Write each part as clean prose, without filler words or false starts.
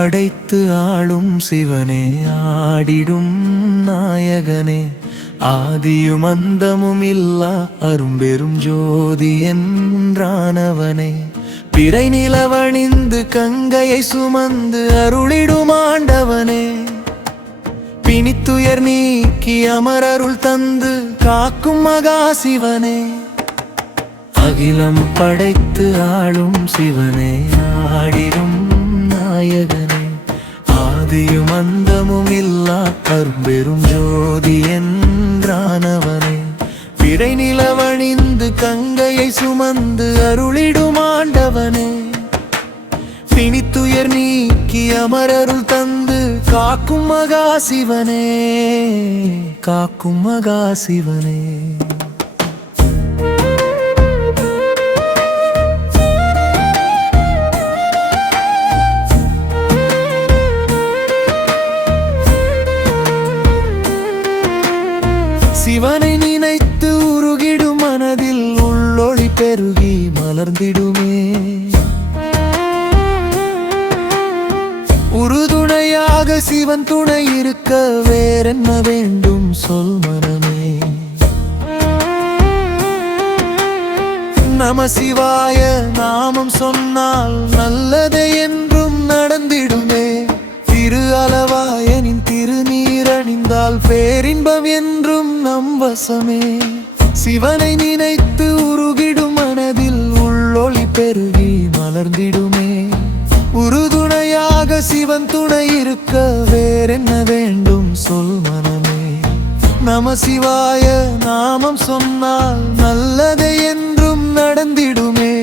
படைத்து ஆளும் சிவனே, ஆடிடும் நாயகனே, ஆதியும் அந்தமும் இல்லா அரும்பெரும் ஜோதி என்றானவனே, பிறை நிலவணிந்து கங்கையை சுமந்து அருளிடும் ஆண்டவனே, பிணித்துயர் நீக்கி அமரருள் தந்து காக்கும் மகாசிவனே, அகிலம் படைத்து ஆளும் சிவனே, ஆடிடும் நாயகனே, ஆதியும் அந்தமும் இல்லா அரும்பெரும் ஜோதி என்றானவனே, பிறை நிலவணிந்து கங்கையை சுமந்து அருளிடும் ஆண்டவனே, பிணித்துயர் நீக்கி அமரருள் தந்து காக்கும் மகாசிவனே, காக்கும் மகாசிவனே. சிவனை நினைத்து உருகிடும் மனதில் உள்ளொளி பெருகி மலர்ந்திடுமே, உறுதுணையாக சிவன் துணை இருக்க வேறென்ன வேண்டும் சொல் மனமே. நம சிவாய நாமம் சொன்னால் நல்லதே என்றும் நடந்திடுமே, திரு அளவாயனின் திருநீரணிந்தால் பேரின்பம் என்றும் நம் வசமே. சிவனை நினைத்து உருகிடும் மனதில் உள்ளொளி பெருகி மலர்ந்திடுமே, உறுதுணையாக சிவன் துணை இருக்க வேறென்ன வேண்டும் சொல் மனமே. நம சிவாய நாமம் சொன்னால் நல்லதே என்றும் நடந்திடுமே,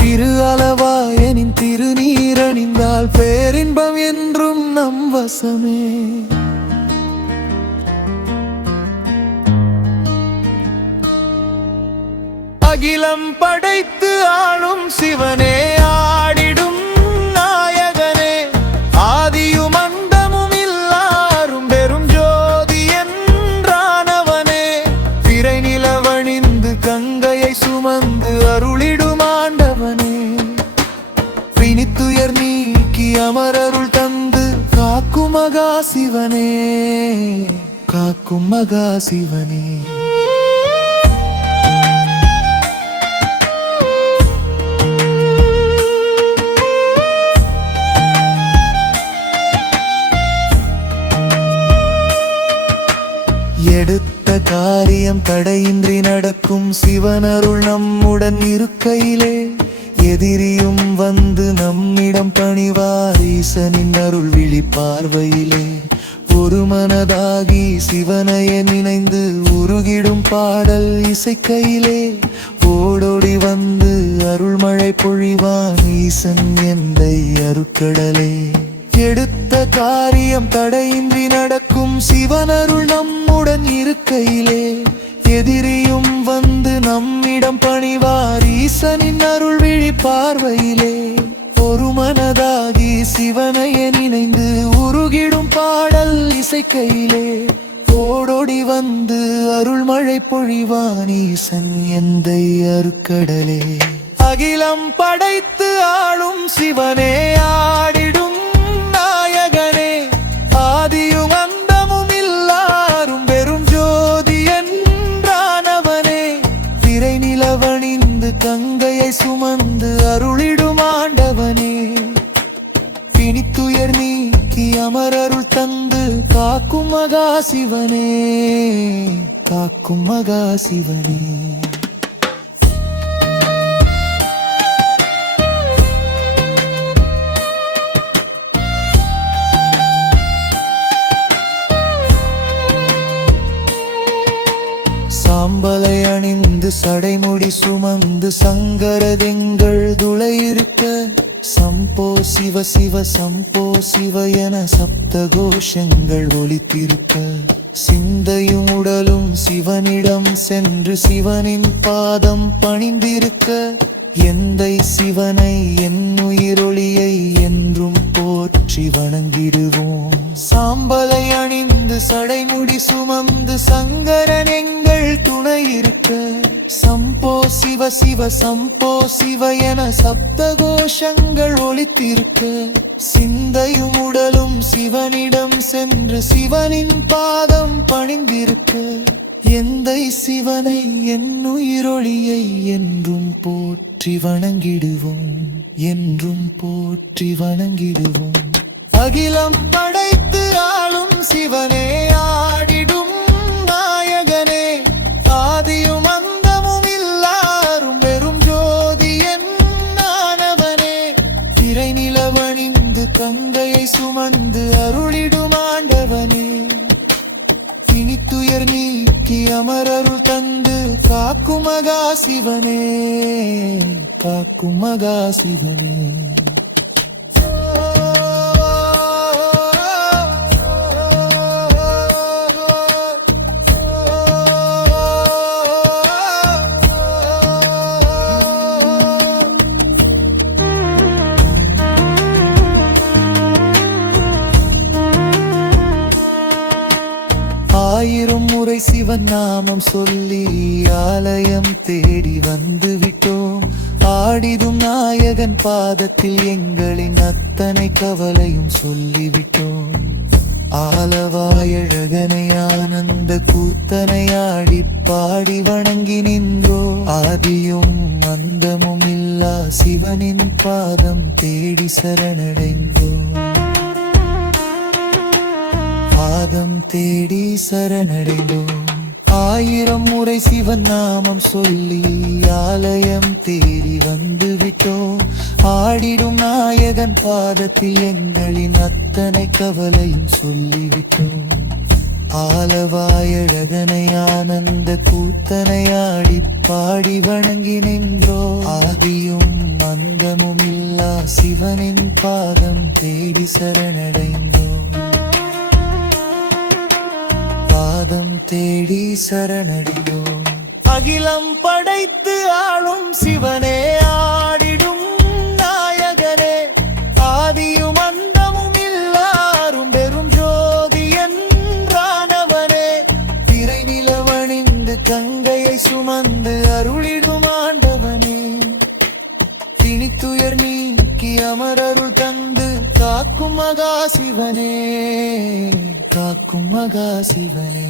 திரு அளவாயனின் திருநீரணிந்தால் பேரின்பம் என்றும் நம் வசமே. அகிலம் படைத்து ஆளும் சிவனே, ஆடிடும் நாயகனே, ஆதியும் அந்தமும் இல்லாரும் பெரும் ஜோதி என்றானவனே, பிறை நிலவணிந்து கங்கையை சுமந்து அருளிடும் ஆண்டவனே, பிணித்துயர் நீக்கி அமரருள் தந்து காக்கும் மகாசிவனே, காக்கும் மகாசிவனே. எடுத்த காரியம் தடையின்றி நடக்கும் சிவனருள் நம்முடன் இருக்கையிலே, எதிரியும் வந்து நம்மிடம் பணிவார் ஈசனின் அருள் விழி பார்வையிலே, ஒரு மனதாகி சிவனைய நினைந்து உருகிடும் பாடல் இசைக்கையிலே, ஓடோடி வந்து அருள்மழை பொழிவான் ஈசன் எந்தை அருட்கடலே. எடுத்த காரியம் தடையின்றி நடக்கும் சிவனருள் நம்முடன் இருக்கையிலே, எதிரியும் வந்து நம்மிடம் பணிவார் ஈசனின் அருள் விழி பார்வையிலே, ஒரு மனதாகி சிவனைய நினைந்து உருகிடும் பாடல் இசைக்கையிலே, ஓடோடி வந்து அருள்மழை பொழிவான் ஈசன் எந்தை அருட்கடலே. அகிலம் படைத்து ஆளும் சிவனே, ஆடிடும் நாயகனே, ஆதியும் அந்தமும் இல்லாரும் பெரும் ஜோதி என்றானவனே, பிறை நிலவணிந்து கங்கையை சுமந்து அருளிடும் ஆண்டவனே, பிணித்துயர் நீக்கி அமரருள் தந்து காக்கும் மகாசிவனே, காக்கும் மகாசிவனே. சாம்பலை அணிந்து சடைமுடி சுமந்து சங்கரதெங்கள் துளை இருக்க, சம்போ சிவ சிவ சம்போ சிவ என சப்த கோஷங்கள் ஒலித்திருக்க, சிந்தையும் உடலும் சிவனிடம் சென்று சிவனின் பாதம் பணிந்திருக்க, எந்தை சிவனை என் உயிரொளியை என்றும் போற்றி வணங்கிடுவோம். சாம்பலை அணிந்து சடைமுடி சுமந்து சங்கரன் எங்கள் துணை இருக்க, சம்போ சிவ சிவ சம்போ சிவ என சப்த கோஷங்கள் ஒலித்திருக்க சிந்தையும் உடலும் சிவனிடம் சென்று சிவனின் பாதம் பணிந்திருக்க எந்தை சிவனை என்னுயிரொளியை என்றும் போற்றி வணங்கிடுவோம் என்றும் போற்றி வணங்கிடுவோம் அகிலம் படைத்து ஆளும் சிவனே ஆடிடும் நாயகனே ஆதியும் அந்தமும் இல்லாரும் வெறும் ஜோதி என்னானவனே திரை நிலவணிந்து கங்கையை சுமந்து அருளிடும் ஆண்டவனே பிணித்துயர் நீக்கி அமரருள் தந்து காக்கும் மகா சிவனே காக்கும் மகா சிவனே ஆயிரம் முறை சிவன் நாமம் சொல்லி ஆலயம் தேடி வந்து விட்டோம் ஆடிடும் நாயகன் பாதத்தில் எங்களின் அத்தனை கவலையும் சொல்லிவிட்டோம் ஆலவாயழகனை ஆனந்த கூத்தனையாடி பாடி வணங்கி நின்றோ ஆதியும் அந்தமும் இல்லா சிவனின் பாதம் தேடி சரணடைந்தோம் பாதம் தேடி சரணடைந்தோம் ஆயிரம் முறை சிவன் நாமம் சொல்லி ஆலயம் தேடி வந்து விட்டோம் ஆடிடும் நாயகன் பாதத்தில் எங்களின் அத்தனை கவலையும் சொல்லிவிட்டோம் ஆலவாயழகனை ஆனந்த கூத்தனையாடி பாடி வணங்கி நின்றோ ஆதியும் அந்தமும் இல்லா சிவனின் பாதம் தேடி சரணடைந்தோம் பாதம் தேடி சரணடைந்தோம் அகிலம் படைத்து ஆளும் சிவனே ஆடிடும் நாயகனே ஆதியும் அந்தமும் இல்லாரும் வெறும் ஜோதி என்றானவனே திரை நிலவணிந்து கங்கையை சுமந்து அருளிடும் ஆண்டவனே திணித்துயர் நீக்கி அமரருள் தந்து காக்கும் மகா சிவனே காக்கும் மகா சிவனே